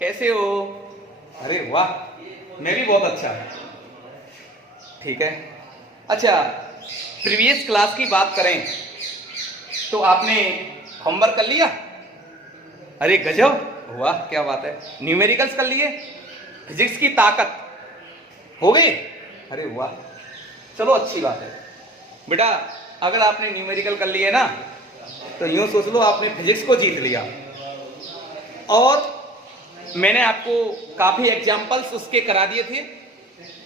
कैसे हो? अरे वाह, मैं भी बहुत अच्छा। ठीक है। अच्छा, प्रीवियस क्लास की बात करें तो आपने होमवर्क कर लिया? अरे गजब, वाह क्या बात है। न्यूमेरिकल्स कर लिए? फिजिक्स की ताकत हो गई? अरे वाह, चलो अच्छी बात है बेटा। अगर आपने न्यूमेरिकल कर लिए ना तो यूं सोच लो आपने फिजिक्स को जीत लिया। और मैंने आपको काफी एग्जाम्पल्स उसके करा दिए थे,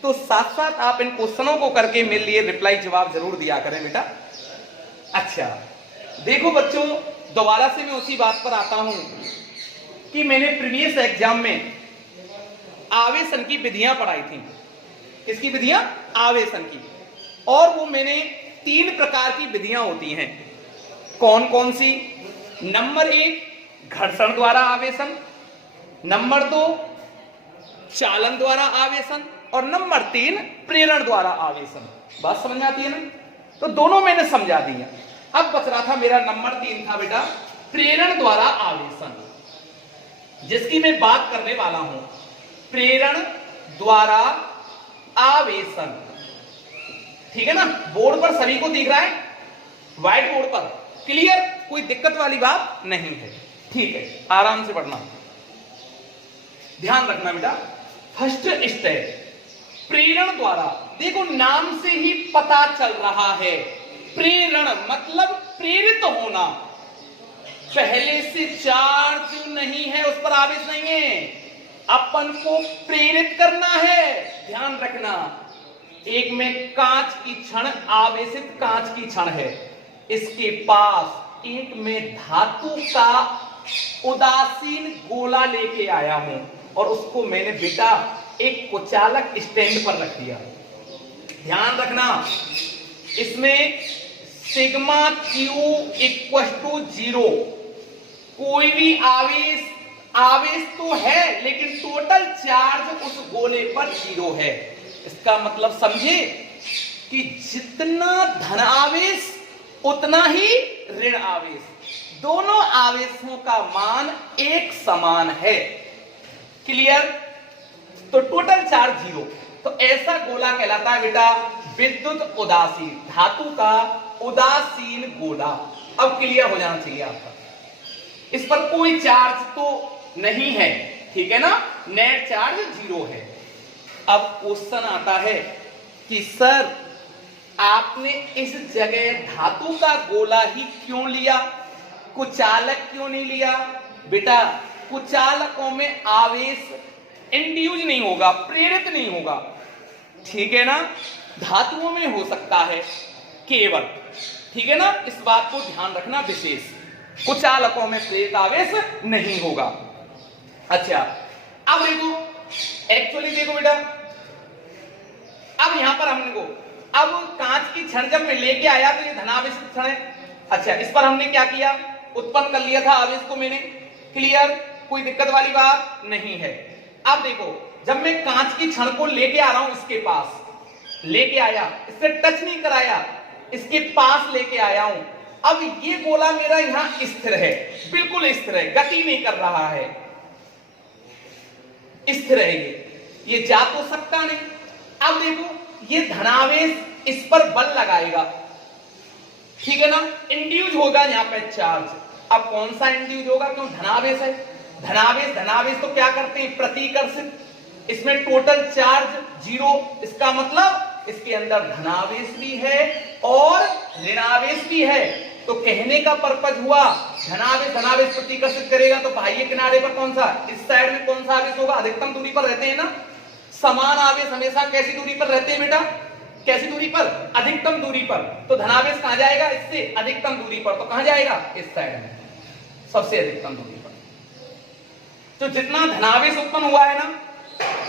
तो साथ साथ आप इन क्वेश्चनों को करके मेरे लिए रिप्लाई जवाब जरूर दिया करें बेटा। अच्छा देखो बच्चों, दोबारा से मैं उसी बात पर आता हूं कि मैंने प्रीवियस एग्जाम में आवेशन की विधियां पढ़ाई थी। किसकी विधियां? आवेशन की। और वो मैंने 3 प्रकार की विधियां होती हैं। कौन कौन सी? नंबर 1 घर्षण द्वारा आवेशन, नंबर 2 चालन द्वारा आवेशन, और नंबर 3 प्रेरण द्वारा आवेशन। बात समझ में आती है ना? तो दोनों मैंने समझा दिया। अब बच रहा था मेरा नंबर 3 था बेटा प्रेरण द्वारा आवेशन, जिसकी मैं बात करने वाला हूं। प्रेरण द्वारा आवेशन, ठीक है ना? बोर्ड पर सभी को दिख रहा है, व्हाइट बोर्ड पर क्लियर, कोई दिक्कत वाली बात नहीं है। ठीक है, आराम से पढ़ना, ध्यान रखना बेटा। फर्स्ट स्टेप प्रेरण द्वारा। देखो नाम से ही पता चल रहा है, प्रेरण मतलब प्रेरित होना। पहले से चार्ज नहीं है, उस पर आवेश नहीं है, अपन को प्रेरित करना है। ध्यान रखना, एक में कांच की छड़, आवेशित कांच की छड़ है, इसके पास एक में धातु का उदासीन गोला लेके आया हूं और उसको मैंने बेटा एक कुचालक स्टैंड पर रख दिया। ध्यान रखना, इसमें सिग्मा क्यू इक्वल टू 0। कोई भी आवेश तो है लेकिन टोटल चार्ज उस गोले पर 0 है। इसका मतलब समझे कि जितना धन आवेश उतना ही ऋण आवेश, दोनों आवेशों का मान एक समान है। क्लियर? तो टोटल चार्ज 0, तो ऐसा गोला कहलाता है बेटा विद्युत उदासीन, धातु का उदासीन गोला। अब क्लियर हो जाना चाहिए आपका, इस पर कोई चार्ज तो नहीं है, ठीक है ना? नेट चार्ज 0 है। अब क्वेश्चन आता है कि सर आपने इस जगह धातु का गोला ही क्यों लिया, कुचालक क्यों नहीं लिया? बेटा कुचालकों में आवेश इंड्यूज नहीं होगा, प्रेरित नहीं होगा, ठीक है ना? धातुओं में हो सकता है केवल, ठीक है ना? इस बात को ध्यान रखना विशेष, कुचालकों में प्रेरित आवेश नहीं होगा। अच्छा अब देखो, एक्चुअली देखो बेटा, अब यहां पर हमने को अब कांच की छड़ जब मैं लेके आया तो ये धनावेशित छड़ है। अच्छा, इस पर हमने क्या किया? उत्पन्न कर लिया था आवेश को मैंने। क्लियर? कोई दिक्कत वाली बात नहीं है। अब देखो, जब मैं कांच की छड़ को लेके आ रहा हूं, इसके पास लेके आया, इससे टच नहीं कराया, इसके पास लेके आया हूं। अब ये गोला मेरा यहां स्थिर है, बिल्कुल स्थिर है, गति नहीं कर रहा है, स्थिर है ये जा तो सकता नहीं। अब देखो ये धनावेश इस पर बल लगाएगा, ठीक है ना? इंड्यूज होगा यहां पे चार्ज। अब कौन सा इंड्यूज होगा? क्यों धनावेश है। धनावेश तो क्या करते हैं? प्रतिकर्षित। इसमें टोटल चार्ज 0, इसका मतलब इसके अंदर धनावेश भी है और ऋणावेश भी है। तो कहने का पर्पज हुआ धनावेश प्रतिकर्षित करेगा तो बाह्य किनारे पर कौन सा, इस साइड में कौन सा आवेश होगा? अधिकतम दूरी पर रहते हैं ना। समान आवेश हमेशा कैसी दूरी पर रहते हैं बेटा? कैसी दूरी पर? अधिकतम दूरी पर। तो धनावेश कहां जाएगा? इससे अधिकतम दूरी पर। तो कहां जाएगा? इस साइड में, सबसे अधिकतम दूरी पर। तो जितना धनावेश उत्पन्न हुआ है ना,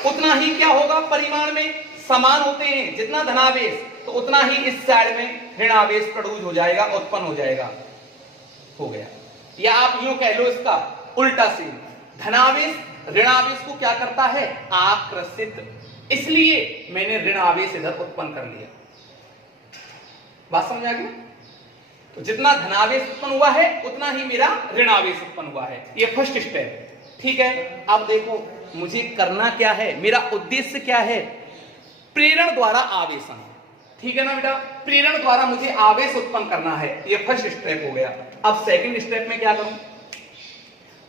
उतना ही क्या होगा? परिमाण में समान होते हैं। जितना धनावेश तो उतना ही इस साइड में ऋणावेश प्रोड्यूस हो जाएगा, उत्पन्न हो जाएगा। हो गया। या आप यूं कह लो इसका उल्टा सीन, धनावेश ऋणावेश को क्या करता है? आकर्षित। इसलिए मैंने ऋणावेश इधर उत्पन्न कर लिया। बात समझ आ गई? तो जितना धनावेश उत्पन्न हुआ है उतना ही मेरा ऋणावेश उत्पन्न हुआ है। ये फर्स्ट स्टेप, ठीक है, अब देखो मुझे करना क्या है, मेरा उद्देश्य क्या है, प्रेरण द्वारा आवेशन। ठीक है ना बेटा, प्रेरण द्वारा मुझे आवेश उत्पन्न करना है, ये फर्स्ट स्टेप हो गया। अब सेकंड स्टेप में क्या करूं,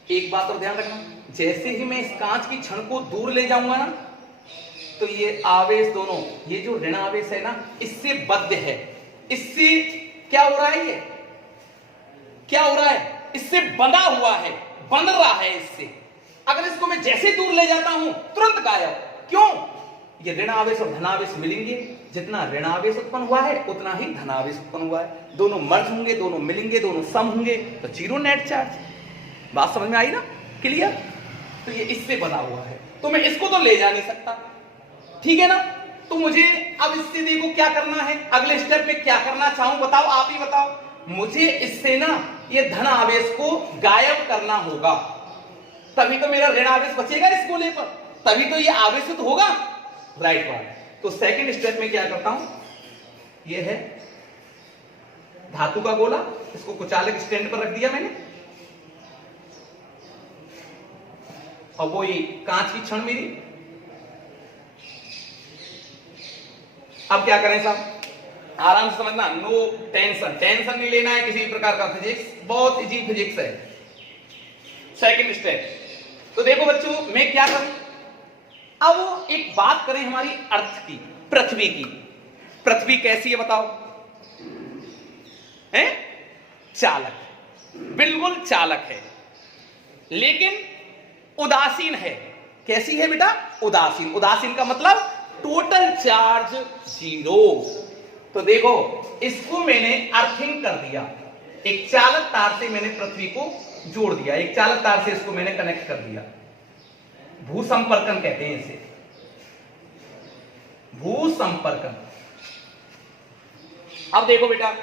एक बात और ध्यान रखना, जैसे ही मैं इस कांच की छड़ को दूर ले जाऊंगा ना, तो ये आवेश दोनों, ये जो ऋण आवेश है ना, इससे बद्ध है, इससे क्या हो रहा है, ये क्या हो रहा है, इससे बंधा हुआ है, बंध रहा है इससे। अगर इसको मैं जैसे दूर ले जाता हूं तुरंत गायब। क्यों, ये ऋण आवेश और धनावेश मिलेंगे, जितना ऋण आवेश उत्पन्न हुआ है उतना ही धनावेश उत्पन्न हुआ है, दोनों मर्ज होंगे, दोनों मिलेंगे, दोनों सम होंगे, तो जीरो नेट चार्ज। बात समझ में आई ना, क्लियर। तो ये इससे बना हुआ है, तो मैं इसको तो ले जा नहीं सकता, ठीक है ना। तो मुझे अब इससे देखो क्या करना है, अगले स्टेप में क्या करना चाहूं, बताओ, आप ही बताओ। मुझे इससे ना ये धन आवेश को गायब करना होगा, तभी तो मेरा ऋण आवेश बचेगा इस गोले पर, तभी तो ये आवेशित होगा, राइट बात। तो सेकंड स्टेप में क्या करता हूं, ये है धातु का गोला, इसको कुचालक स्टैंड पर रख दिया मैंने, और वो ये कांच की छड़ मेरी। अब क्या करें साहब, आराम से समझना, नो टेंशन, टेंशन नहीं लेना है किसी प्रकार का, फिजिक्स बहुत इजी फिजिक्स है। सेकंड स्टेप, तो देखो बच्चों मैं क्या करूं, अब एक बात करें हमारी अर्थ की, पृथ्वी की। पृथ्वी कैसी है बताओ, है चालक, बिल्कुल चालक है, लेकिन उदासीन है। कैसी है बेटा, उदासीन। उदासीन का मतलब टोटल चार्ज जीरो। तो देखो इसको मैंने अर्थिंग कर दिया, एक चालक तार से मैंने पृथ्वी को जोड़ दिया, एक चालक तार से इसको मैंने कनेक्ट कर दिया, भूसंपर्कन कहते हैं इसे, भूसंपर्कन। अब देखो बेटा,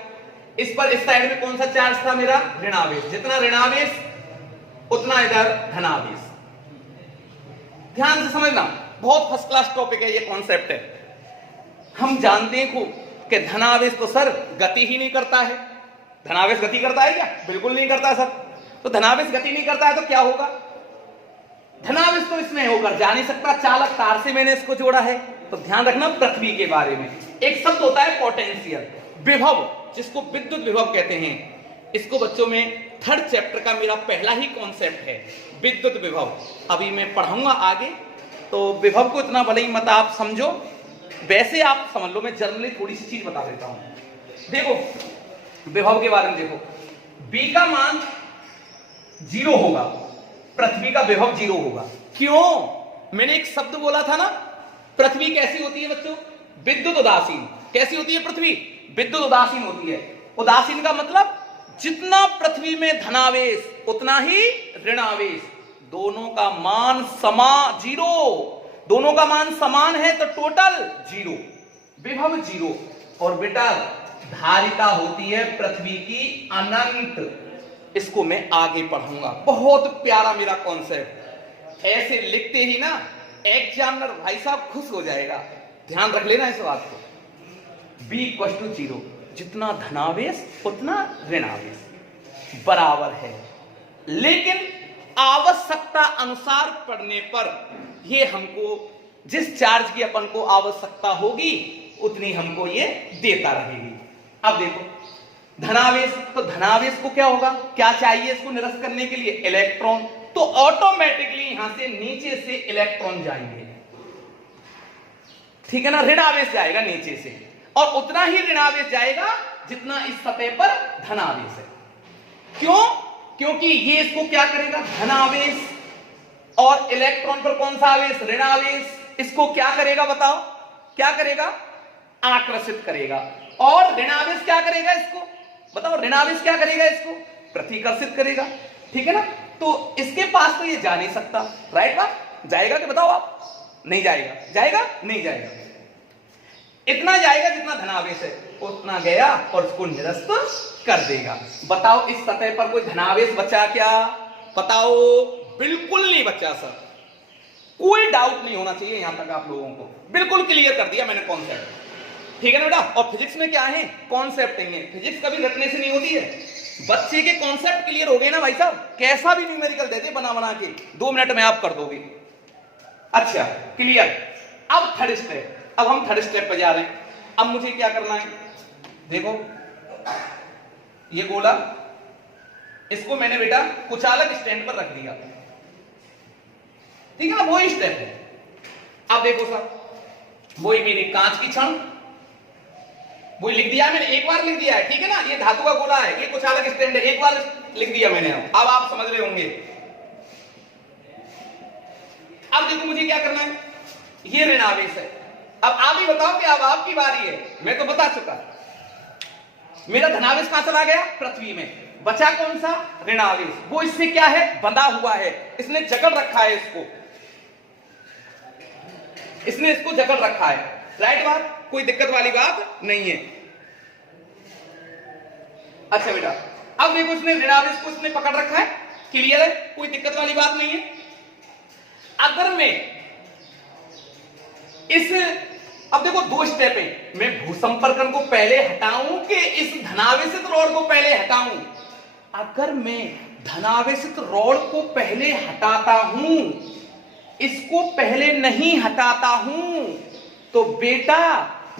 इस पर इस साइड में कौन सा चार्ज था मेरा, ऋणावेश, जितना ऋणावेश उतना इधर धनावेश। ध्यान से समझना, बहुत फर्स्ट क्लास टॉपिक है, ये कॉन्सेप्ट है। हम जानते हैं खूब कि धनावेश तो सर गति ही नहीं करता है। धनावेश गति करता है क्या, बिल्कुल नहीं करता सर। तो धनावेश गति नहीं करता है तो क्या होगा, धनावेश तो इसमें होकर जा नहीं सकता, चालक तार से मैंने इसको जोड़ा है। तो ध्यान रखना पृथ्वी के बारे में, एक शब्द होता है पोटेंशियल, विभव, जिसको विद्युत विभव कहते हैं। इसको बच्चों में थर्ड चैप्टर का मेरा पहला ही कॉन्सेप्ट है, विद्युत विभव। अभी मैं पढ़ाऊंगा आगे, तो विभव को इतना भले ही मत आप समझो, वैसे आप समझ लो, मैं जनरली थोड़ी सी चीज बता देता हूं। देखो विभव के बारे में देखो, बी का मान जीरो होगा, पृथ्वी का विभव जीरो होगा। क्यों, मैंने एक शब्द बोला था ना, पृथ्वी कैसी होती है बच्चों, विद्युत उदासीन। कैसी होती है पृथ्वी, विद्युत उदासीन होती है। उदासीन का मतलब जितना पृथ्वी में धनावेश उतना ही ऋणावेश, दोनों का मान जीरो, दोनों का मान समान है तो टोटल जीरो, विभव जीरो। और बेटा धारिता होती है पृथ्वी की अनंत। इसको मैं आगे पढ़ूंगा, बहुत प्यारा मेरा कॉन्सेप्ट, ऐसे लिखते ही ना एग्जामिनर भाई साहब खुश हो जाएगा। ध्यान रख लेना इस बात को, B = 0, जितना धनावेश उतना ऋणावेश बराबर है। लेकिन आवश्यकता अनुसार पढ़ने पर ये हमको जिस चार्ज की अपन को आवश्यकता होगी उतनी हमको ये देता रहेगी। अब देखो धनावेश, तो धनावेश को क्या होगा, क्या चाहिए इसको निरस्त करने के लिए, इलेक्ट्रॉन। तो ऑटोमेटिकली यहां से नीचे से इलेक्ट्रॉन जाएंगे, ठीक है ना, ऋणावेश जाएगा नीचे से, और उतना ही ऋणावेश जाएगा जितना इस सतह पर धनावेश है। क्यों, क्योंकि ये इसको क्या करेगा, धनावेश, और इलेक्ट्रॉन पर कौन सा आवेश, ऋणावेश, इसको क्या करेगा बताओ, क्या करेगा, आकर्षित करेगा। और ऋणावेश क्या करेगा इसको बताओ, ऋणावेश क्या करेगा इसको, प्रतिकर्षित करेगा, ठीक है ना। तो इसके पास तो ये जा नहीं सकता, राइट बात, जाएगा कि बताओ आप, नहीं जाएगा, जाएगा नहीं जाएगा, इतना जाएगा जितना धनावेश है उतना गया और उसको निरस्त कर देगा। बताओ इस सतह पर कोई धनावेश बचा क्या, बताओ, बिल्कुल नहीं बचा सर, कोई डाउट नहीं होना चाहिए यहां तक आप लोगों को, बिल्कुल क्लियर कर दिया मैंने कॉन्सेप्ट, ठीक है ना बेटा। और फिजिक्स में क्या है, कॉन्सेप्ट है, फिजिक्स कभी रटने से नहीं होती है, बच्चे के कॉन्सेप्ट क्लियर हो गए ना भाई साहब? कैसा भी न्यूमेरिकल दे दे बना बना के 2 मिनट में आप कर दोगे। अच्छा क्लियर। अब थर्ड स्टेप, अब हम थर्ड स्टेप पे जा रहे हैं। अब मुझे क्या करना है, देखो ये गोला, इसको मैंने बेटा कुचालक स्टैंड पर रख दिया, ठीक है ना, वही स्टेप है। अब देखो सर, वही मेरी कांच की छड़, वही लिख दिया मैंने, एक बार लिख दिया है, ठीक है ना, ये धातु का गोला है, ये कुचालक स्टैंड है, एक बार लिख दिया मैंने। अब आप समझ रहे होंगे। अब देखो मुझे क्या करना है, ये ऋण आवेश है। अब आप ही बताओ कि अब आपकी बारी है। मैं तो बता चुका, मेरा धनावेश कहां चला गया, पृथ्वी में। बचा कौन सा, ऋण आवेश, वो इससे क्या है, बंधा हुआ है, इसने जकड़ रखा है इसको, इसने इसको जकड़ रखा है। राइट बात, कोई दिक्कत वाली बात नहीं है। अच्छा बेटा, अब देखो इसने ऋण आवेश को इसने पकड़ रखा है, क्लियर है, कोई दिक्कत वाली बात नहीं है। अगर मैं इस, अब देखो 2 स्टेप है, मैं भूसंपर्कन को पहले हटाऊं कि इस धनावेशित रॉड को पहले हटाऊं? अगर मैं धनावेशित रॉड को पहले हटाता हूं, इसको पहले नहीं हटाता हूं, तो बेटा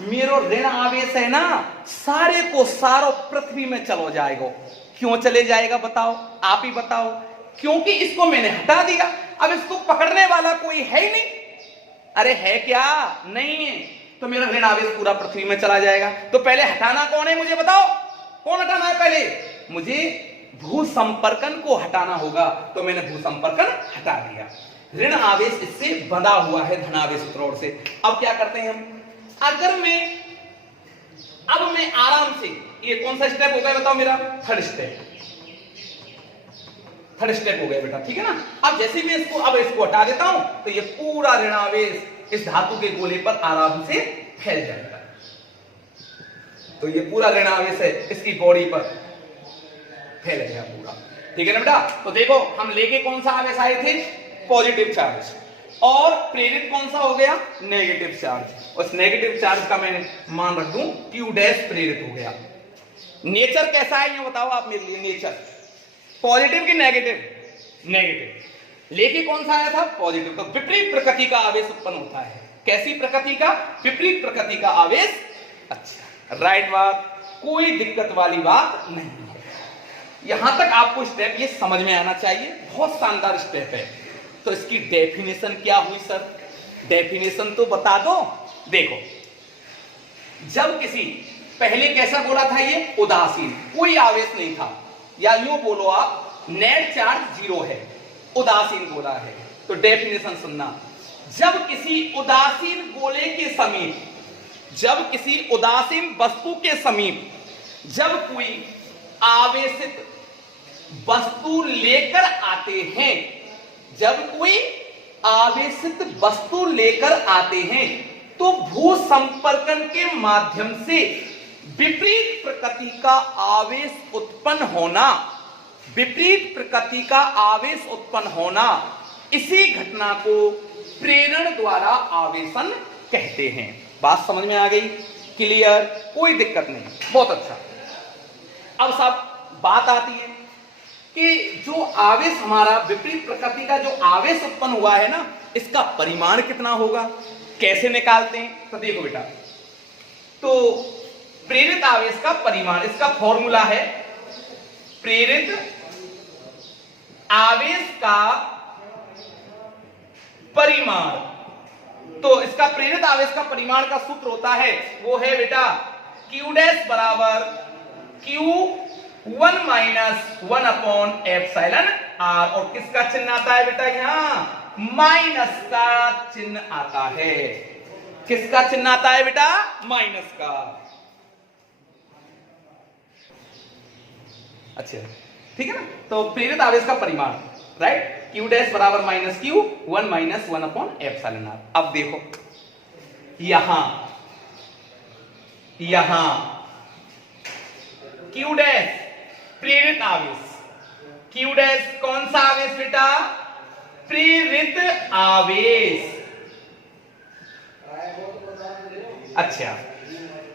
मेरो ऋण आवेश है ना, सारे को सारो पृथ्वी में चलो जाएगा। क्यों चले जाएगा बताओ, आप ही बताओ? क्योंकि इसको मैंने हटा दिया, अब इसको पकड़ने वाला कोई है ही नहीं। अरे है क्या, नहीं है, तो मेरा ऋण आवेश पूरा पृथ्वी में चला जाएगा। तो पहले हटाना कौन है, मुझे बताओ, कौन हटाना है पहले? मुझे भूसंपर्कन को हटाना होगा, तो मैंने भूसंपर्कन हटा दिया। ऋण आवेश इससे बंधा हुआ है धनावेशित रॉड से। अब क्या करते हैं हम, अगर मैं आराम से, ये कौन सा स्टेप हो गया बताओ मेरा, थर्ड स्टेप, थर्ड स्टेप हो गया बेटा, ठीक है ना। अब जैसे मैं इसको हटा देता हूं, तो ये पूरा ऋण आवेश इस धातु के गोले पर आराम से फैल जाएगा। तो ये पूरा ऋण आवेश है इसकी बॉडी पर फैल गया पूरा, ठीक है ना बेटा। तो देखो हम लेके कौन सा आवेश आए थे, पॉजिटिव चार्ज, और प्रेरित कौन सा हो गया, नेगेटिव चार्ज। उस नेगेटिव चार्ज का मैं मान रख दूं Q डैश प्रेरित हो गया। नेचर कैसा है ये बताओ आप मेरे लिए, नेचर पॉजिटिव की नेगेटिव, नेगेटिव। लेके कौन सा आया था, पॉजिटिव। तो विपरीत प्रकृति का आवेश उत्पन्न होता है। कैसी प्रकृति का, विपरीत प्रकृति का आवेश। अच्छा राइट बात, कोई दिक्कत वाली बात नहीं है। यहां तक आपको स्टेप ये समझ में आना चाहिए, बहुत शानदार स्टेप है। तो इसकी डेफिनेशन क्या हुई सर, डेफिनेशन तो बता दो। देखो जब किसी, पहले कैसा बोला था ये, उदासीन, कोई आवेश नहीं था, या यूं बोलो आप नेट चार्ज 0 है, उदासीन बोला है। तो डेफिनेशन सुनना, जब किसी उदासीन गोले के समीप, जब किसी उदासीन वस्तु के समीप जब कोई आवेशित वस्तु लेकर आते हैं, जब कोई आवेशित वस्तु लेकर आते हैं, तो भू संपर्कन के माध्यम से विपरीत प्रकृति का आवेश उत्पन्न होना, विपरीत प्रकृति का आवेश उत्पन्न होना, इसी घटना को प्रेरण द्वारा आवेशन कहते हैं। बात समझ में आ गई, क्लियर, कोई दिक्कत नहीं, बहुत अच्छा। अब सब बात आती है कि जो आवेश हमारा विपरीत प्रकृति का जो आवेश उत्पन्न हुआ है ना, इसका परिमाण कितना होगा, कैसे निकालते हैं? तो देखो बेटा, तो प्रेरित आवेश का परिमाण, इसका फॉर्मूला है प्रेरित आवेश का परिमाण। तो इसका प्रेरित आवेश का परिमाण का सूत्र होता है, वो है बेटा Q डैश बराबर Q1 minus 1 upon epsilon R। और किसका चिन्ह आता है बेटा, यहां माइनस का चिन्ह आता है। किसका चिन्ह आता है बेटा, माइनस का। अच्छा ठीक है ना। तो प्रेरित आवेश का परिमाण, राइट, Q डैश बराबर minus Q1 minus 1 upon epsilon R। अब देखो यहां Q डैश प्रेरित आवेश, Q डैश कौन सा आवेश बेटा, प्रेरित आवेश। अच्छा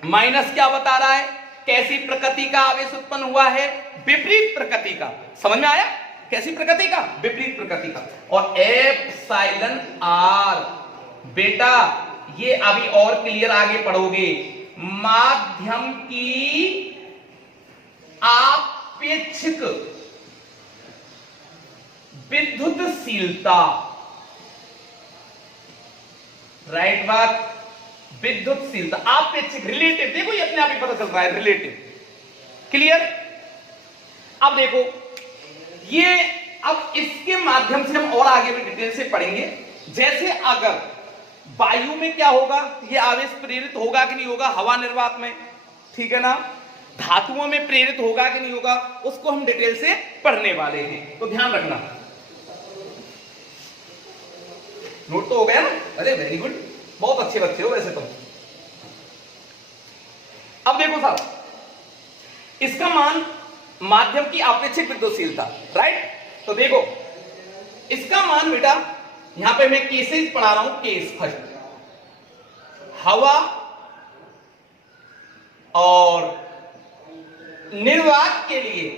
माइनस क्या बता रहा है, कैसी प्रकृति का आवेश उत्पन्न हुआ है, विपरीत प्रकृति का। समझ में आया? कैसी प्रकृति का? विपरीत प्रकृति का। और एप्सिलॉन आर बेटा ये अभी और क्लियर आगे पढ़ोगे, माध्यम की आपेक्षिक विद्युतशीलता। राइट बात, विद्युतशीलता आपेक्षिक, रिलेटिव। देखो ये अपने आप ही पता चल रहा है, रिलेटिव। क्लियर? अब देखो ये, अब इसके माध्यम से हम और आगे भी डिटेल से पढ़ेंगे। जैसे अगर वायु में क्या होगा, ये आवेश प्रेरित होगा कि नहीं होगा हवा निर्वात में, ठीक है ना। धातुओं में प्रेरित होगा कि नहीं होगा, उसको हम डिटेल से पढ़ने वाले हैं, तो ध्यान रखना। नोट तो हो गया ना? अरे वेरी गुड, बहुत अच्छे बच्चे हो वैसे तुम। अब देखो साहब, इसका मान माध्यम की आपेक्षिक विद्युतशीलता, राइट। तो देखो इसका मान बेटा, यहां पे मैं केसेस पढ़ा रहा हूं। केस फर्स्ट, हवा और निर्वात के लिए।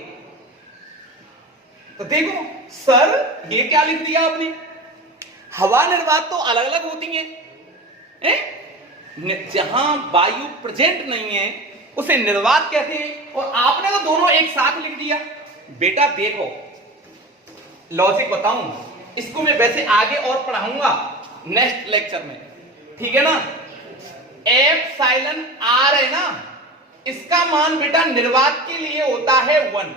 तो देखो सर ये क्या लिख दिया आपने, हवा निर्वात तो अलग अलग होती हैं, जहां वायु प्रेजेंट नहीं है उसे निर्वात कहते हैं, और आपने तो दोनों एक साथ लिख दिया। बेटा देखो लॉजिक बताऊं, इसको मैं वैसे आगे और पढ़ाऊंगा नेक्स्ट लेक्चर में, ठीक है ना। एप्सिलॉन आर है ना, इसका मान बेटा निर्वात के लिए होता है 1।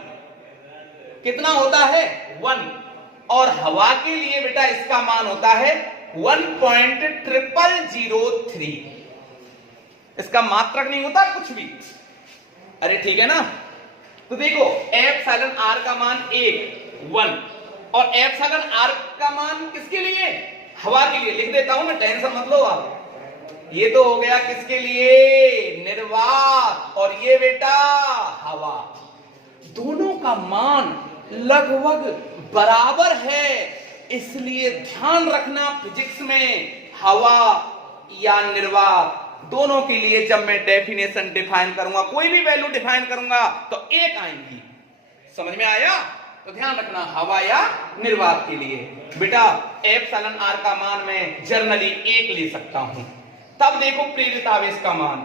कितना होता है? 1। और हवा के लिए बेटा इसका मान होता है 1.0003। इसका मात्रक नहीं होता कुछ भी। अरे ठीक है ना। तो देखो एप्सिलॉन आर का मान 1 और एप्सिलॉन आर का मान किसके लिए? हवा के लिए। लिख देता हूं मैं, टेंशन मत लो आप। ये तो हो गया किसके लिए? निर्वात। और ये बेटा हवा। दोनों का मान लगभग बराबर है, इसलिए ध्यान रखना फिजिक्स में हवा या निर्वात दोनों के लिए जब मैं डेफिनेशन डिफाइन करूंगा, कोई भी वैल्यू डिफाइन करूंगा तो एक आएंगी। समझ में आया? तो ध्यान रखना हवा या निर्वात के लिए बेटा एप्सिलॉन आर का मान मैं जर्नली 1 ले सकता हूं। तब देखो प्रेरित आवेश का मान,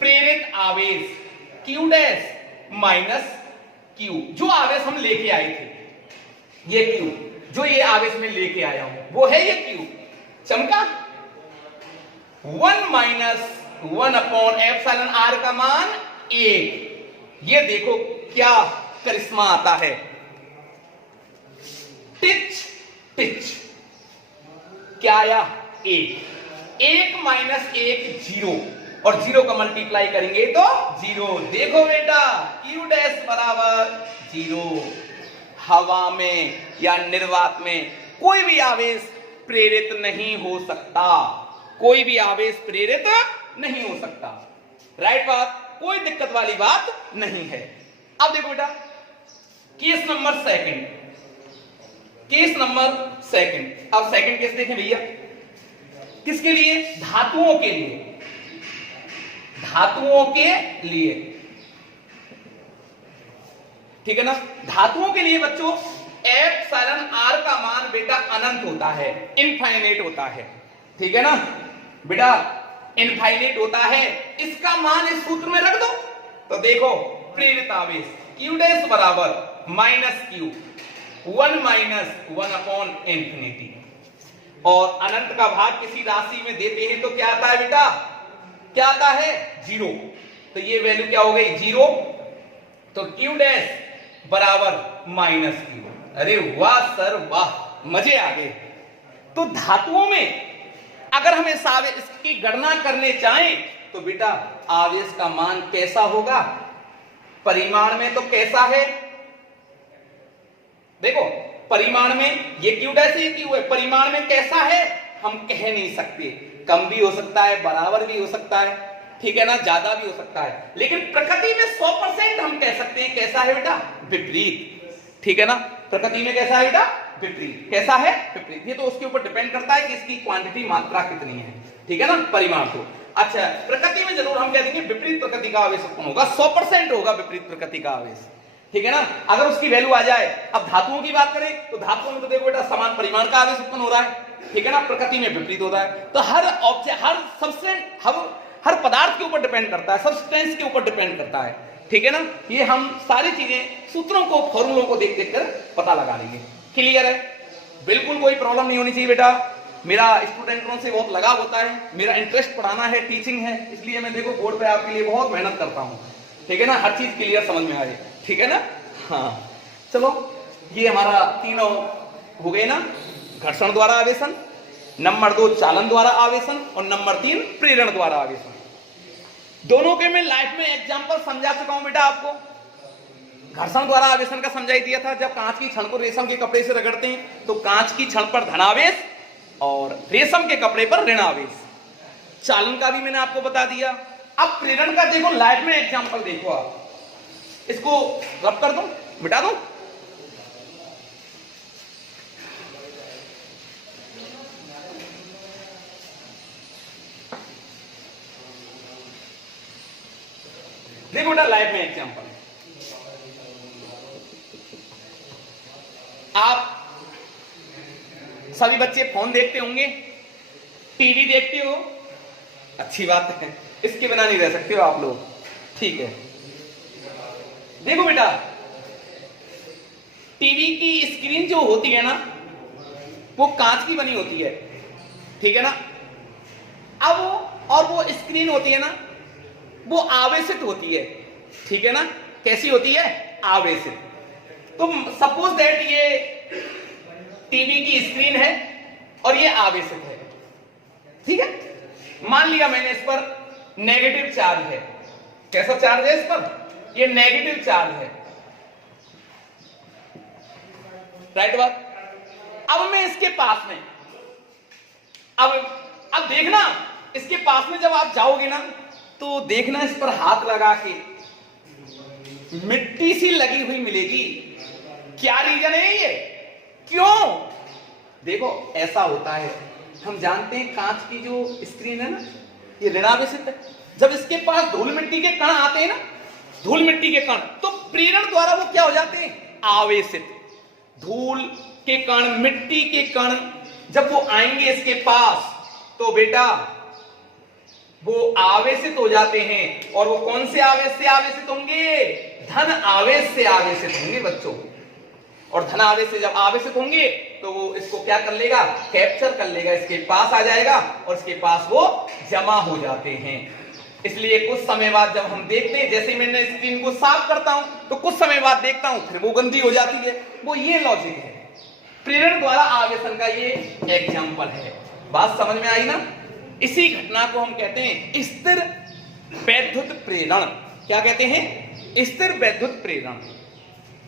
प्रेरित आवेश Q डैश माइनस Q, जो आवेश हम लेके आए थे, ये Q जो ये आवेश में लेके आया हूं वो है ये Q। चमका 1 माइनस 1 अपॉन एप्सिलॉन आर का मान 1। ये देखो क्या करिश्मा आता है, टिच पिच। क्या आया? 1 माइनस 1 0, और 0 का मल्टीप्लाई करेंगे तो 0। देखो बेटा Q डैश बराबर 0। हवा में या निर्वात में कोई भी आवेश प्रेरित नहीं हो सकता, कोई भी आवेश प्रेरित नहीं हो सकता। राइट बात, कोई दिक्कत वाली बात नहीं है। अब देखो बेटा case number second, case number second. अब सेकंड केस देखें भैया, किसके लिए? धातुओं के लिए, धातुओं के लिए, ठीक है ना। धातुओं के लिए बच्चों एप्सिलॉन आर का मान बेटा अनंत होता है, इनफाइनाइट होता है, ठीक है ना बेटा, इनफाइनाइट होता है। इसका मान इस सूत्र में रख दो तो देखो प्रेरित आवेश Q डैश बराबर minus Q 1 minus 1 upon infinity. और अनंत का भाग किसी राशि में देते हैं तो क्या आता है बेटा? क्या आता है? 0। तो ये वैल्यू क्या हो गई? 0। तो Q डैश बराबर माइनस Q। अरे वाह सर वाह, मजे आ गए। तो धातुओं में अगर हमें इसकी गणना करने चाहें तो बेटा आवेश का मान कैसा होगा? परिमाण में तो कैसा है? देखो परिमाण में ये Q डैश ये Q है, परिमाण में कैसा है हम कह नहीं सकते। कम भी हो सकता है, बराबर भी हो सकता है, ठीक है ना, ज्यादा भी हो सकता है। लेकिन प्रकृति में 100% हम कह सकते हैं कैसा है बेटा? विपरीत, ठीक है ना। प्रकृति में कैसा है बेटा? विपरीत। कैसा है? विपरीत। ये तो उसके ऊपर डिपेंड करता है कि इसकी क्वांटिटी मात्रा कितनी है, ठीक है ना, परिमाण को। अच्छा प्रकृति में जरूर हम कह देंगे विपरीत प्रकृति का आवेश उत्पन्न होगा, 100% होगा विपरीत प्रकृति का आवेश, ठीक है ना। अगर उसकी वैल्यू आ जाए, अब धातुओं की बात करें तो धातुओं में तो देखो बेटा समान परिमाण का आवेश उत्पन्न हो रहा है, ठीक है ना, प्रकृति में विपरीत होता है। तो हर ऑब्जेक्ट, हर सबस्टेंस, हर पदार्थ के ऊपर डिपेंड करता है, सब्सटेंस के ऊपर डिपेंड करता है, ठीक है ना। ये हम सारी चीजें सूत्रों को, फॉर्मूलों को देख देख कर पता लगा लेंगे। क्लियर है? बिल्कुल कोई प्रॉब्लम नहीं होनी चाहिए बेटा। मेरा स्टूडेंटों से बहुत लगाव होता है, मेरा इंटरेस्ट पढ़ाना है, टीचिंग है, इसलिए मैं देखो बोर्ड पे आपके लिए बहुत मेहनत करता हूं, ठीक है ना, हर चीज क्लियर समझ में आए, ठीक है ना। हाँ चलो, ये हमारा तीनों हो गए ना, घर्षण द्वारा आवेशन, नंबर 2 चालन द्वारा आवेशन, और नंबर 3 प्रेरण द्वारा आवेशन। दोनों के मैं लाइफ में एग्जांपल समझा चुका हूं बेटा आपको। घर्षण द्वारा आवेशन का समझाई दिया था, जब कांच की छड़ को रेशम के कपड़े से रगड़ते हैं तो कांच की छड़ पर धनावेश और रेशम के कपड़े पर ऋणावेश। चालन का भी मैंने आपको बता दिया। अब प्रेरण का देखो, लाइफ में एग्जांपल देखो, आप इसको रब कर दो, मिटा दो। देखो बेटा लाइफ में एग्जांपल, आप सभी बच्चे फोन देखते होंगे, टीवी देखते हो, अच्छी बात है, इसके बिना नहीं रह सकते हो आप लोग, ठीक है। देखो बेटा, टीवी की स्क्रीन जो होती है ना, वो कांच की बनी होती है, ठीक है ना। अब और वो स्क्रीन होती है ना, वो आवेशित होती है, ठीक है ना। कैसी होती है? आवेशित। तो सपोज दैट ये टीवी की स्क्रीन है और ये आवेशित है, ठीक है। मान लिया मैंने इस पर नेगेटिव चार्ज है। कैसा चार्ज है इस पर? ये नेगेटिव चार्ज है, राइट बात। अब मैं इसके पास में, अब देखना, इसके पास में जब आप जाओगे ना, तो देखना इस पर हाथ लगा के मिट्टी सी लगी हुई मिलेगी। क्या रीजन है ये? क्यों? देखो ऐसा होता है, हम जानते हैं कांच की जो स्क्रीन है ना, ये ऋणावेशित है। जब इसके पास धूल मिट्टी के कण आते हैं ना, धूल मिट्टी के कण, तो प्रेरण द्वारा वो क्या हो जाते हैं? आवेशित। धूल के कण, मिट्टी के कण जब वो आएंगे इसके पास, तो बेटा वो आवेशित हो जाते हैं। और वो कौन से आवेश से आवेशित होंगे? धन आवेश से आवेशित होंगे बच्चों। और धन आवेश से जब आवेशित होंगे तो वो इसको क्या कर लेगा? कैप्चर कर लेगा, इसके पास आ जाएगा और इसके पास वो जमा हो जाते हैं। इसलिए कुछ समय बाद जब हम देखते हैं, जैसे मैंने स्क्रीन को साफ करता हूं तो कुछ समय बाद देखता हूं फिर वो गंदी हो जाती है। वो ये लॉजिक है, प्रेरण द्वारा आवेशन का ये एग्जाम्पल है। बात समझ में आई ना? इसी घटना को हम कहते हैं स्थिर वैद्युत प्रेरण। क्या कहते हैं? स्थिर वैद्युत प्रेरण,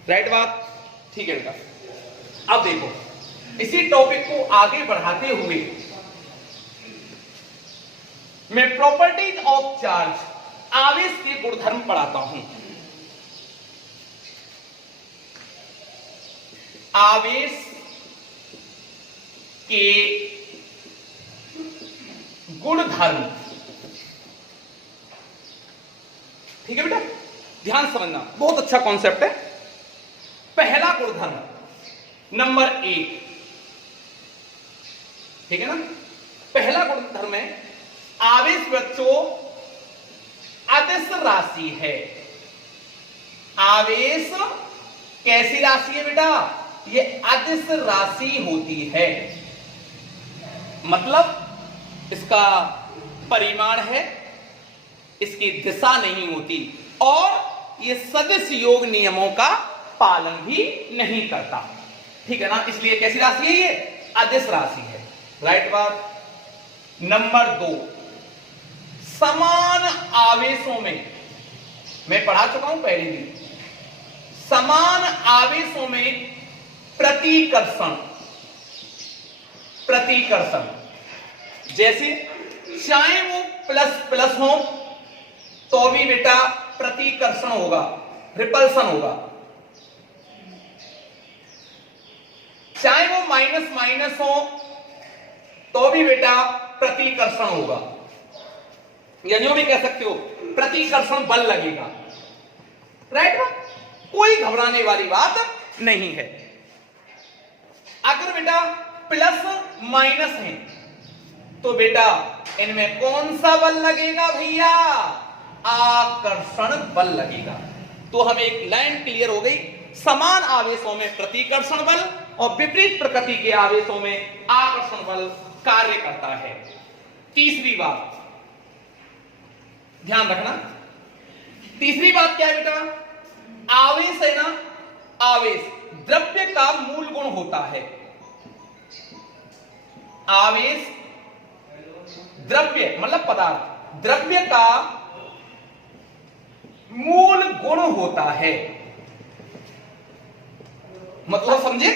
राइट बात, ठीक है बेटा। अब देखो, इसी टॉपिक को आगे बढ़ाते हुए मैं प्रॉपर्टीज ऑफ चार्ज, आवेश के गुणधर्म पढ़ाता हूं। आवेश के गुणधर्म, ठीक है बेटा, ध्यान समझना, बहुत अच्छा कॉन्सेप्ट है। पहला गुणधर्म नंबर 1, ठीक है ना। पहला गुणधर्म है आवेश बच्चों अदिश राशि है। आवेश कैसी राशि है बेटा? ये अदिश राशि होती है, मतलब इसका परिमाण है, इसकी दिशा नहीं होती, और ये सदिश योग नियमों का पालन भी नहीं करता, ठीक है ना। इसलिए कैसी राशि है? ये अदिश राशि है, राइट बात। नंबर 2, समान आवेशों में, मैं पढ़ा चुका हूं पहले भी, समान आवेशों में प्रतिकर्षण, प्रतिकर्षण, जैसे चाहे वो प्लस प्लस हो तो भी बेटा प्रतिकर्षण होगा, रिपल्सन होगा, चाहे वो माइनस माइनस हो तो भी बेटा प्रतिकर्षण होगा, या जो भी कह सकते हो, प्रतिकर्षण बल लगेगा, राइट। कोई घबराने वाली बात नहीं है। अगर बेटा प्लस माइनस है तो बेटा इनमें कौन सा बल लगेगा भैया? आकर्षण बल लगेगा। तो हमें एक लाइन क्लियर हो गई, समान आवेशों में प्रतिकर्षण बल और विपरीत प्रकृति के आवेशों में आकर्षण बल कार्य करता है। तीसरी बात ध्यान रखना, तीसरी बात क्या है बेटा? आवेश है ना, आवेश द्रव्य का मूल गुण होता है। आवेश द्रव्य मतलब पदार्थ, द्रव्य का मूल गुण होता है। मतलब समझे?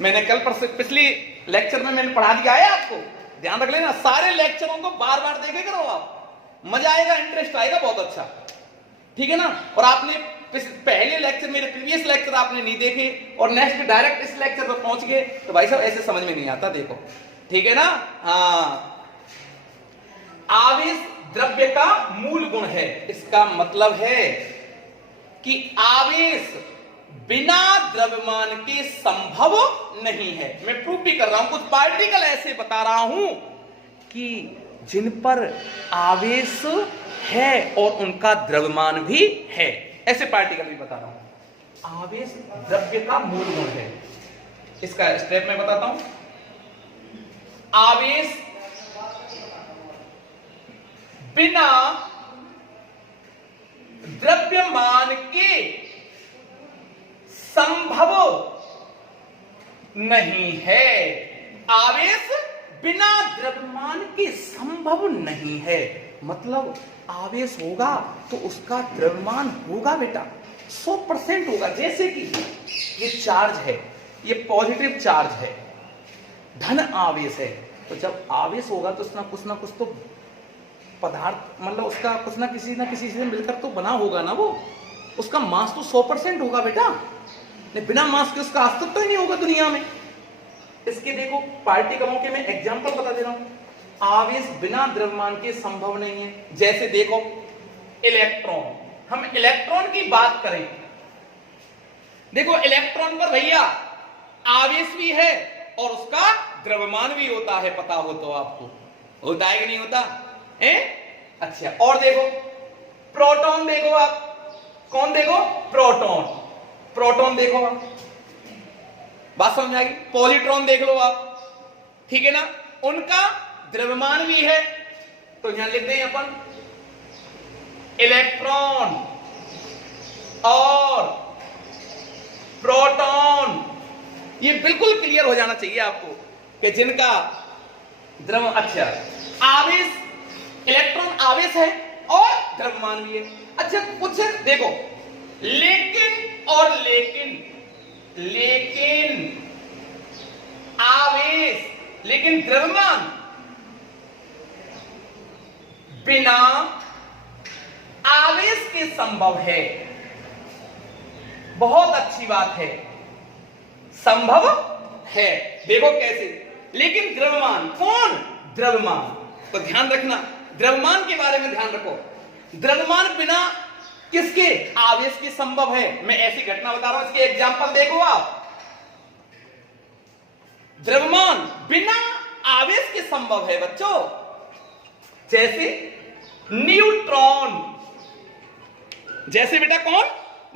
मैंने कल पिछली लेक्चर में मैंने पढ़ा दिया है आपको, ध्यान रख लेना। सारे लेक्चरों को बार बार देखे करो, आप मजा आएगा, इंटरेस्ट आएगा बहुत अच्छा, ठीक है ना। और आपने पहले लेक्चर, मेरे प्रीवियस लेक्चर आपने नहीं देखे और नेक्स्ट डायरेक्ट इस लेक्चर पर पहुंच गए तो भाई साहब ऐसे समझ में नहीं आता, देखो ठीक है ना। हाँ, आवेश द्रव्य का मूल गुण है, इसका मतलब है कि आवेश बिना द्रव्यमान के संभव नहीं है। मैं प्रूफ भी कर रहा हूं, कुछ पार्टिकल ऐसे बता रहा हूं कि जिन पर आवेश है और उनका द्रव्यमान भी है, ऐसे पार्टिकल भी बता रहा हूं। आवेश द्रव्य का मूल गुण है, इसका स्टेप मैं बताता हूं। आवेश बिना द्रव्यमान के संभव नहीं है। आवेश बिना द्रव्यमान के संभव नहीं है, मतलब आवेश होगा तो उसका द्रव्यमान होगा बेटा, 100% होगा। जैसे कि ये चार्ज है, ये पॉजिटिव चार्ज है, धन आवेश है, तो जब आवेश होगा तो उसना कुछ तो पदार्थ, मतलब उसका कुछ ना किसी से मिलकर तो बना होगा ना वो, उसका मास तो 100% होगा बेटा, नहीं बिना मास के उसका अस्तित्व ही नहीं होगा दुनिया में। इसके देखो पार्टिकलों के मैं एग्जांपल बता दे रहा हूं, आवेश बिना द्रव्यमान के संभव नहीं है। जैसे देखो इलेक्ट्रॉन, हम इलेक्ट्रॉन की बात करें, देखो इलेक्ट्रॉन पर भैया आवेश भी है और उसका द्रव्यमान भी होता है, पता हो तो आपको, होता है कि नहीं होता है? अच्छा, और देखो प्रोटॉन, देखो आप, कौन देखो? प्रोटॉन, प्रोटॉन देखो आप, बात समझ आएगी। पॉलिट्रॉन देख लो आप, ठीक है ना, उनका द्रव्यमान भी है। तो यहां लिख दें अपन इलेक्ट्रॉन और प्रोटॉन, ये बिल्कुल क्लियर हो जाना चाहिए आपको कि जिनका द्रव्य, अच्छा आवेश, इलेक्ट्रॉन आवेश है और द्रव्यमान भी है। अच्छा कुछ देखो, लेकिन और लेकिन आवेश, लेकिन द्रव्यमान बिना आवेश के संभव है। बहुत अच्छी बात है, संभव है। देखो कैसे, लेकिन द्रव्यमान, कौन? द्रव्यमान। तो ध्यान रखना, द्रव्यमान के बारे में ध्यान रखो, द्रव्यमान बिना किसके? आवेश के संभव है। मैं ऐसी घटना बता रहा हूं, इसके एग्जांपल देखो आप। द्रव्यमान बिना आवेश के संभव है बच्चों, जैसे न्यूट्रॉन, जैसे बेटा कौन?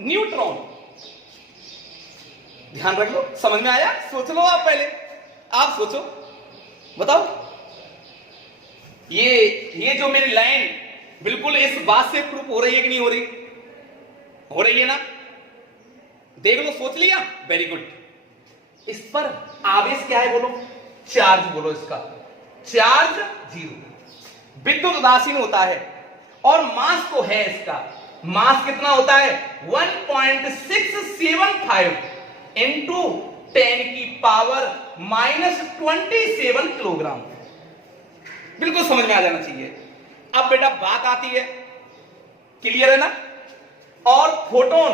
न्यूट्रॉन। ध्यान रख लो, समझ में आया? सोच लो आप, पहले आप सोचो, बताओ। ये जो मेरी लाइन बिल्कुल इस बात से प्रूफ हो रही है कि नहीं हो रही? हो रही है ना? देख लो, सोच लिया, वेरी गुड। इस पर आवेश क्या है बोलो? चार्ज बोलो, इसका चार्ज 0, विद्युत उदासीन होता है और मास तो है इसका, मास कितना होता है? 1.675 इंटू 10 की पावर -27 किलोग्राम। बिल्कुल समझ में आ जाना चाहिए। अब बेटा बात आती है, क्लियर है ना? और फोटोन,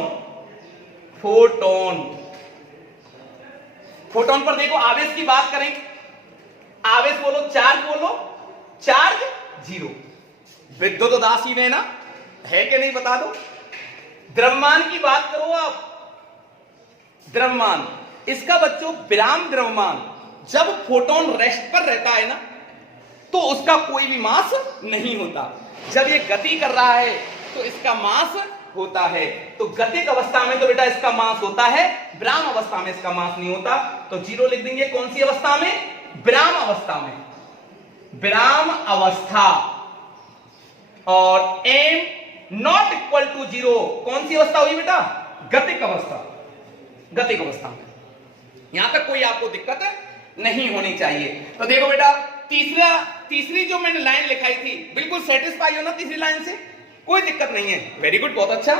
फोटोन पर देखो, आवेश की बात करें, आवेश बोलो, चार्ज बोलो, चार्ज 0, विद्युत उदासीन है ना, है कि नहीं बता दो? द्रव्यमान की बात करो आप, द्रव्यमान, इसका बच्चों विराम द्रव्यमान, जब फोटोन रेस्ट पर रहता है ना तो उसका कोई भी मास नहीं होता। जब ये गति कर रहा है तो इसका मास होता है। तो गतिक अवस्था में तो बेटा इसका मास होता है, विराम अवस्था में इसका मास नहीं होता। तो 0 लिख देंगे। कौन सी अवस्था में? विराम अवस्था में, विराम अवस्था। और m नॉट इक्वल टू 0 कौन सी अवस्था हुई बेटा? गतिक अवस्था, गतिक अवस्था में। यहां तक कोई आपको दिक्कत नहीं होनी चाहिए। तो देखो बेटा, तीसरी जो मैंने लाइन लिखाई थी, बिल्कुल सेटिस्फाई हो ना तीसरी लाइन से? कोई दिक्कत नहीं है। वेरी गुड, बहुत अच्छा।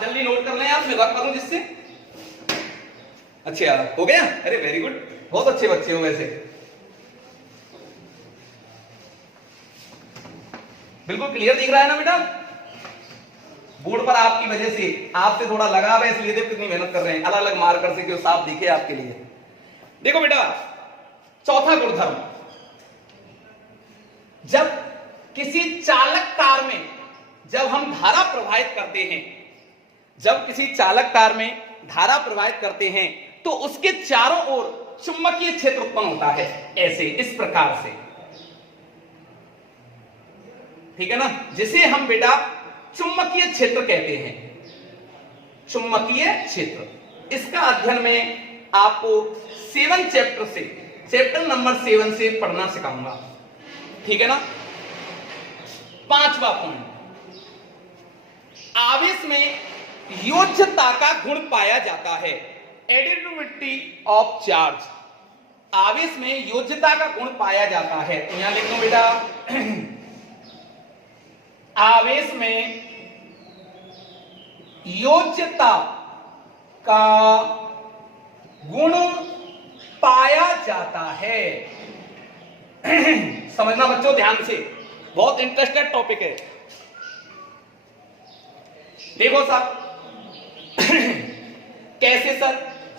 जल्दी नोट कर लें आप, मैं रख करूं जिससे। अच्छा हो गया? अरे वेरी गुड, बहुत अच्छे बच्चे हो वैसे। बिल्कुल क्लियर दिख रहा है ना बेटा? बोर्ड पर आपकी वजह से, आपसे थोड़ा लगाव है इसलिए देखो कितनी मेहनत कर रहे हैं, अलग अलग मार्कर से, क्यों साफ दिखे आपके लिए। देखो बेटा, चौथा गुणधर्म, जब किसी चालक तार में जब हम धारा प्रवाहित करते हैं, जब किसी चालक तार में धारा प्रवाहित करते हैं तो उसके चारों ओर चुंबकीय क्षेत्र उत्पन्न होता है, ऐसे, इस प्रकार से, ठीक है ना, जिसे हम बेटा चुंबकीय क्षेत्र कहते हैं। चुंबकीय क्षेत्र, इसका अध्ययन में आपको 7 चैप्टर से, चैप्टर नंबर 7 से पढ़ना सिखाऊंगा, ठीक है ना। 5वां पॉइंट, आवेश में योज्यता का गुण पाया जाता है, एडिटिविटी ऑफ चार्ज। आवेश में योज्यता का गुण पाया जाता है। तो यहां लिख लो बेटा, आवेश में योज्यता का गुण पाया जाता है। समझना बच्चों ध्यान से, बहुत इंटरेस्टेड टॉपिक है। देखो साहब, कैसे सर?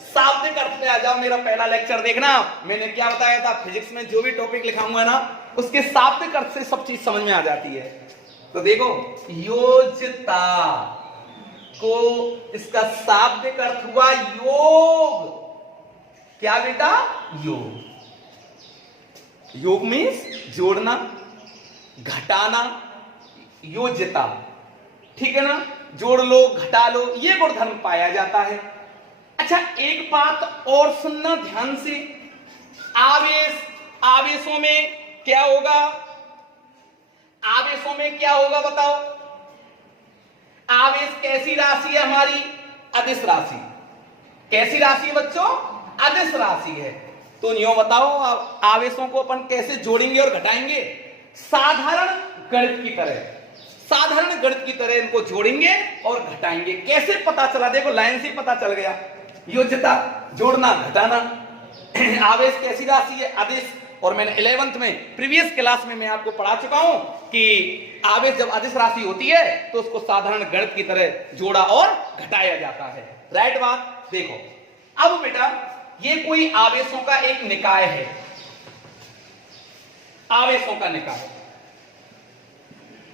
शाब्दिक अर्थ पे आ जाओ। मेरा पहला लेक्चर देखना, मैंने क्या बताया था, फिजिक्स में जो भी टॉपिक लिखाऊंगा ना उसके शाब्दिक अर्थ से सब चीज समझ में आ जाती है। तो देखो, योज्यता को, इसका शाब्दिक अर्थ हुआ योग। क्या बेटा? योग। योग मीन्स जोड़ना, घटाना, योज्यता, ठीक है ना, जोड़ लो, घटा लो, ये गुणधर्म पाया जाता है। अच्छा, एक बात और सुनना ध्यान से, आवेश, आवेशों में क्या होगा? आवेशों में क्या होगा बताओ? आवेश कैसी राशि है हमारी? अदिश राशि। कैसी राशि है बच्चों? अदिश राशि है। तो यूं बताओ, आवेशों को अपन कैसे जोड़ेंगे और घटाएंगे? साधारण गणित की तरह, साधारण गणित की तरह इनको जोड़ेंगे और घटाएंगे। कैसे पता चला? देखो लाइन से पता चल गया। योज्यता, जोड़ना, घटाना। आवेश कैसी राशि है? अदिश। और मैंने 11th में प्रीवियस क्लास में मैं आपको पढ़ा चुका हूं कि आवेश जब अदिश राशि होती है तो उसको साधारण गणित की तरह जोड़ा और घटाया जाता है। राइट बात? देखो अब बेटा, ये कोई आवेशों का एक निकाय है, आवेशों का निकाय,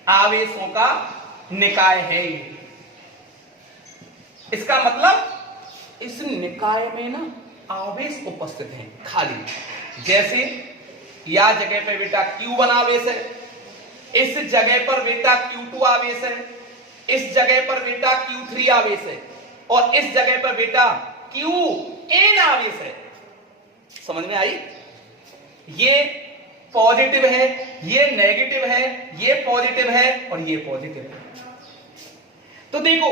आवेशों का निकाय है ये। इसका मतलब इस निकाय में ना आवेश उपस्थित हैं खाली। जैसे या जगह पे बेटा Q1 आवेश है, इस जगह पर बेटा Q2 आवेश है, इस जगह पर बेटा Q3 आवेश है, और इस जगह पर बेटा Qn आवेश है। समझ में आई? ये पॉजिटिव है, ये नेगेटिव है, ये पॉजिटिव है और ये पॉजिटिव है। तो देखो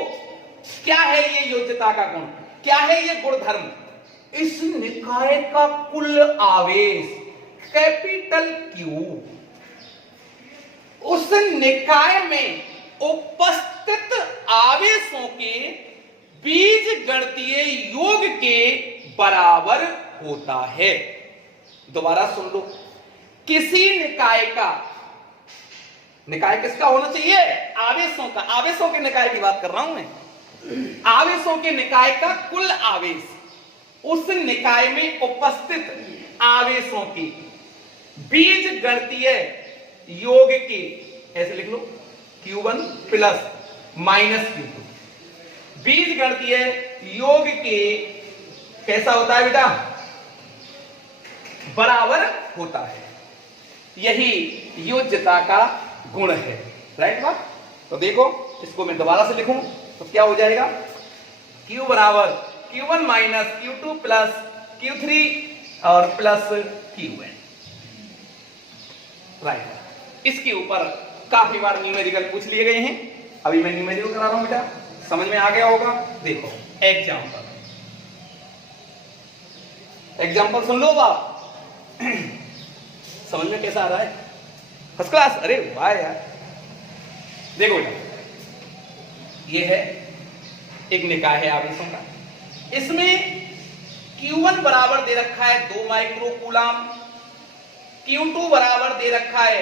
क्या है ये योज्यता का गुण, क्या है ये गुणधर्म? इस निकाय का कुल आवेश कैपिटल Q उस निकाय में उपस्थित आवेशों के बीज गणितीय योग के बराबर होता है। दोबारा सुन लो, किसी निकाय का, निकाय किसका होना चाहिए? आवेशों का। आवेशों के निकाय की बात कर रहा हूं मैं। आवेशों के निकाय का कुल आवेश उस निकाय में उपस्थित आवेशों की बीज गणितीय योग की, ऐसे लिख लो, Q1 प्लस माइनस Q2, बीज गणितीय योग के कैसा होता है बेटा, बराबर होता है। यही योज्यता का गुण है। राइट बात। तो देखो इसको मैं दोबारा से लिखूं तो क्या हो जाएगा, Q बराबर Q1 minus Q2 plus Q3 और प्लस Qn। राइट। इसके ऊपर काफी बार न्यूमेरिकल पूछ लिए गए हैं, अभी मैं न्यूमेरिकल करा रहा हूं बेटा, समझ में आ गया होगा। देखो एग्जाम्पल, एग्जाम्पल सुन लो बाप। समझ में कैसा आ रहा है, फर्स्ट क्लास। अरे वाह यार। देखो बेटा, ये है एक निकाय है आवेशों का, इसमें Q1 बराबर दे रखा है 2 माइक्रो कूलाम, Q2 बराबर दे रखा है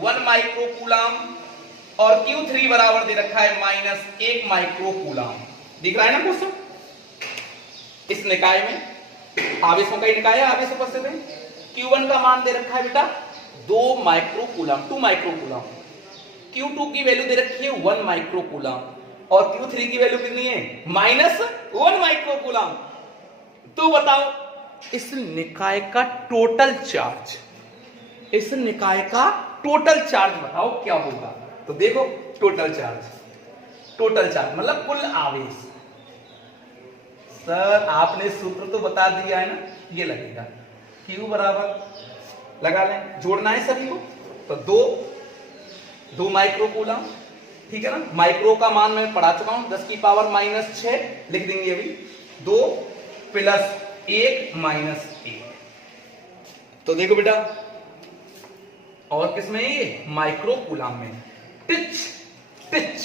1 माइक्रो कूलाम और Q3 बराबर दे रखा है -1 माइक्रो कूलाम। दिख रहा है ना क्वेश्चन। इस निकाय में आवेशों का निकाय है, आवेश उपस्थित है। Q1 का मान दे रखा है बेटा 2 micro coulomb, 2 micro coulomb. Q2 की वैल्यू दे रखी है 1 माइक्रो कूलाम और Q3 की वैल्यू कितनी है, -1 माइक्रो कूलाम। तो बताओ इस निकाय का टोटल चार्ज, इस निकाय का टोटल चार्ज बताओ क्या होगा। तो देखो टोटल चार्ज, टोटल चार्ज मतलब कुल आवेश। सर आपने सूत्र तो बता दिया है ना, ये लगेगा Q बराबर लगा लें, जोड़ना है सभी को। तो 2 माइक्रो कूलाम, ठीक है ना। माइक्रो का मान मैं पढ़ा चुका हूं, 10 की पावर -6 लिख देंगे अभी। 2 प्लस 1 माइनस 1। तो देखो बेटा, और किसमें ये माइक्रो कूलाम में, टिच टिच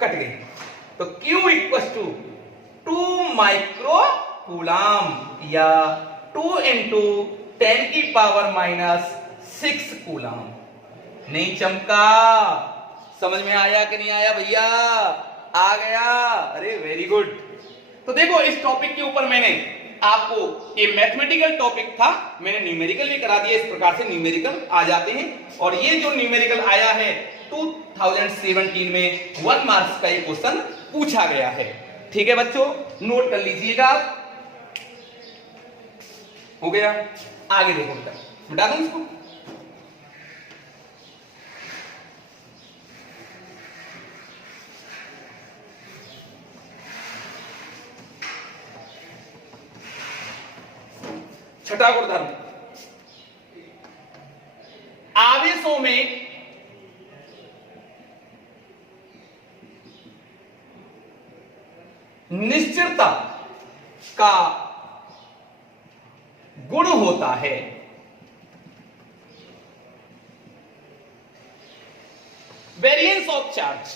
कट गई। तो Q equal to 2 micro coulomb या 2 इंटू 10 की पावर -6 कूलाम। नहीं चमका, समझ में आया कि नहीं आया भैया, आ गया। अरे वेरी गुड। तो देखो इस टॉपिक के ऊपर मैंने आपको, ये मैथमेटिकल टॉपिक था, मैंने न्यूमेरिकल भी करा दिया। इस प्रकार से न्यूमेरिकल आ जाते हैं। और ये जो न्यूमेरिकल आया है 2017 में 1 मार्क्स का ये क्वेश्चन पूछा गया है। ठीक है बच्चों, नोट कर लीजिएगा। हो गया, आगे देखो बेटा, बता दूं इसको। छठा गुणधर्म, आवेशों में निश्चलता का गुण होता है। Variance of charge,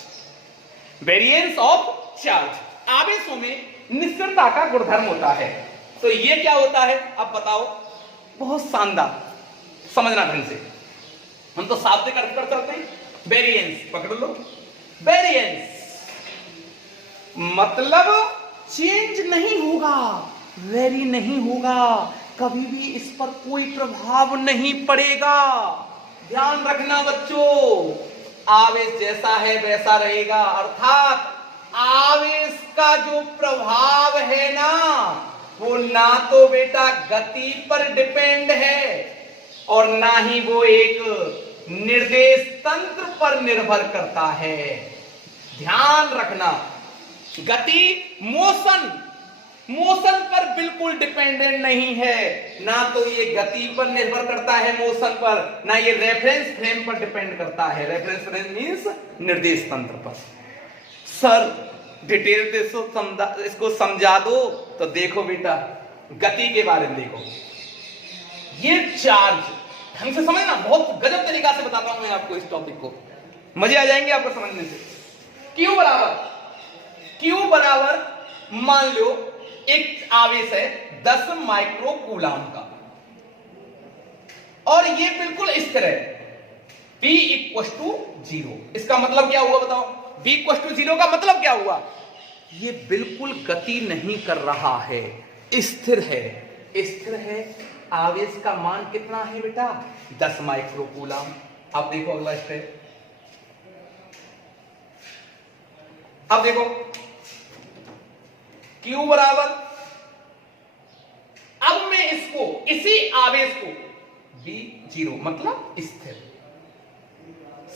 variance of charge आवेशों में निश्चलता का गुणधर्म होता है। तो ये क्या होता है अब बताओ, बहुत शानदार, समझना ढंग से। हम तो शाब्दिक अर्थ कर चलते हैं। वेरिएंस पकड़ लो, वेरिएंस मतलब चेंज नहीं होगा, वेरी नहीं होगा, कभी भी इस पर कोई प्रभाव नहीं पड़ेगा। ध्यान रखना बच्चों, आवेश जैसा है वैसा रहेगा। अर्थात आवेश का जो प्रभाव है ना, वो ना तो बेटा गति पर डिपेंड है और ना ही वो एक निर्देश तंत्र पर निर्भर करता है। ध्यान रखना, गति मोशन पर बिल्कुल डिपेंडेंट नहीं है। ना तो ये गति पर निर्भर करता है मोशन पर, ना ये रेफरेंस फ्रेम पर डिपेंड करता है। रेफरेंस फ्रेम मींस निर्देश तंत्र पर। सर डिटेल से इसको समझा दो। तो देखो बेटा, गति के बारे में देखो, ये चार्ज ढंग से समझना, बहुत गजब तरीका से बताता हूं मैं आपको इस टॉपिक को, मजे आ जाएंगे आपको समझने से। Q बराबर मान लो एक आवेश है 10 माइक्रो कूलाम का और ये बिल्कुल स्थिर है। V = 0। इसका मतलब क्या हुआ बताओ? V = 0 का मतलब क्या हुआ? ये बिल्कुल गति नहीं कर रहा है, स्थिर है। स्थिर है, आवेश का मान कितना है बेटा? 10 माइक्रो कूलाम। अब देखो अगला स्टेप, अब देखो Q बराबर, अब मैं इसको, इसी आवेश को V0 मतलब स्थिर,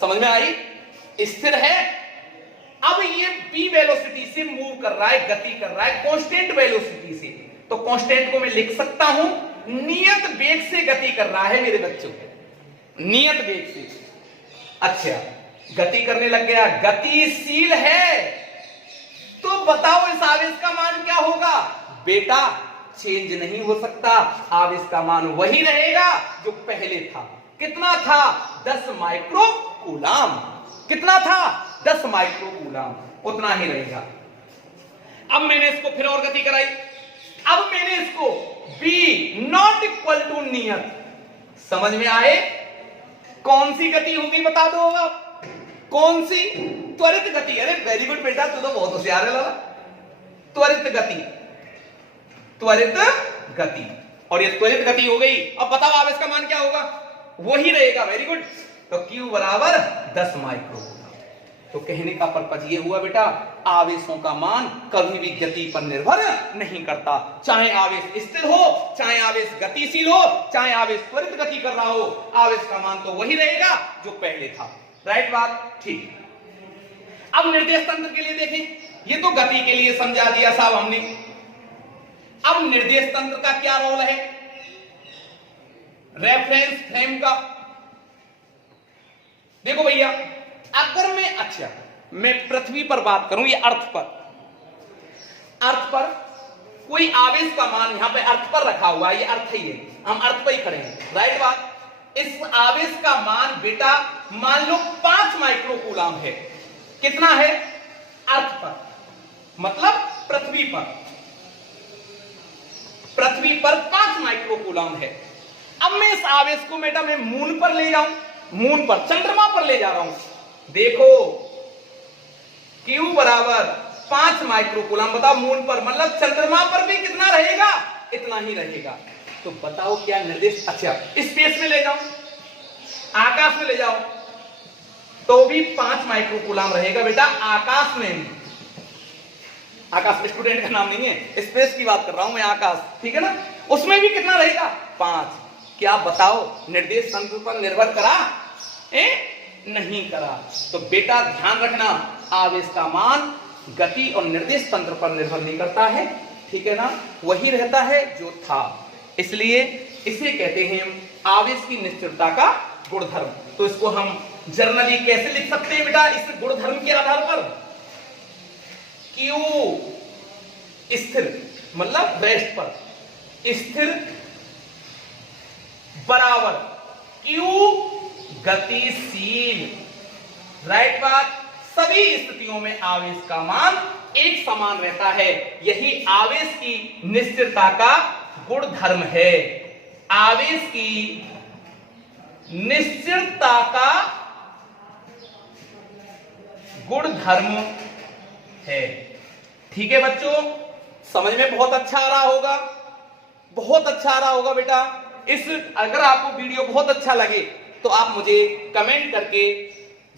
समझ में आई? स्थिर है। अब ये V वेलोसिटी से मूव कर रहा है, गति कर रहा है कांस्टेंट वेलोसिटी से, तो कांस्टेंट को मैं लिख सकता हूं नियत वेग से गति कर रहा है मेरे बच्चों, नियत वेग से। अच्छा, गति करने लग गया, गतिशील है, तो बताओ इस आवेश का मान क्या होगा? बेटा चेंज नहीं हो सकता, आवेश का मान वही रहेगा जो पहले था। कितना था? 10 माइक्रो कूलाम। कितना था? 10 माइक्रो कूलाम, उतना ही रहेगा। अब मैंने इसको फिर और गति कराई, अब मैंने इसको V नॉट इक्वल टू नियत, समझ में आए? कौन सी गति होगी बता दो आप, कौन सी? त्वरित गति। अरे वेरी गुड बेटा, तू तो बहुत होशियार है लाला। त्वरित गति, त्वरित गति, और ये त्वरित गति हो गई। अब बताओ आवेश का मान क्या होगा? वही रहेगा। Very good. तो Q बराबर 10 माइक्रो। तो कहने का पर्पज ये हुआ बेटा, आवेशों का मान कभी भी गति पर निर्भर नहीं करता। चाहे आवेश स्थिर हो, चाहे आवेश गतिशील हो, चाहे आवेश त्वरित गति कर रहा हो, आवेश का मान तो वही रहेगा जो पहले था। राइट बात? ठीक। अब निर्देश तंत्र के लिए देखें, ये तो गति के लिए समझा दिया साहब हमने। अब निर्देश तंत्र का क्या रोल है? रेफरेंस फ्रेम का देखो भैया, अगर मैं पृथ्वी पर बात करूं, ये अर्थ पर कोई आवेश का मान यहां पे अर्थ पर रखा हुआ है, ये अर्थ ही है, हम अर्थ पर ही खड़े हैं। राइट बात? इस आवेश का मान बेटा मान लो 5 माइक्रो कूलाम है। कितना है? अर्थ पर, मतलब पृथ्वी पर 5 माइक्रो कूलाम है। अब मैं इस आवेश को बेटा मैं मून पर ले जाऊं, मून पर, चंद्रमा पर ले जा रहा हूं। देखो Q बराबर 5 माइक्रो कूलाम, बताओ मून पर, मतलब चंद्रमा पर भी कितना रहेगा? इतना ही रहेगा। तो बताओ क्या निर्देश, अच्छा स्पेस में ले जाओ, आकाश में ले जाओ, तो भी 5 माइक्रो कूलाम रहेगा बेटा आकाश में। आकाश में स्टूडेंट का नाम नहीं है, स्पेस की बात कर रहा हूं मैं, आकाश, ठीक है ना? उसमें भी कितना रहेगा? 5। क्या बताओ निर्देश तंत्र पर निर्भर करा? नहीं करा। तो बेटा ध्यान रखना, आवेश का मान गति और निर्देश तंत्र पर निर्भर नहीं करता है, ठीक है ना? वही रहता है जो था। इसलिए इसे कहते हैं आवेश की निश्चलता का गुणधर्म। तो इसको हम जर्नली कैसे लिख सकते हैं बेटा? इस गुणधर्म के आधार पर Q स्थिर, मतलब रेस्ट पर, स्थिर बराबर Q गतिशील। राइट बात? सभी स्थितियों में आवेश का मान एक समान रहता है, यही आवेश की निश्चलता का गुणधर्म है। आवेश की निश्चलता का गुणधर्म है। ठीक है बच्चों, समझ में बहुत अच्छा आ रहा होगा, बहुत अच्छा आ रहा होगा बेटा। अगर आपको वीडियो बहुत अच्छा लगे तो आप मुझे कमेंट करके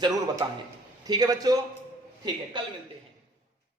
जरूर बताएं। ठीक है बच्चों? ठीक है, कल मिलते हैं।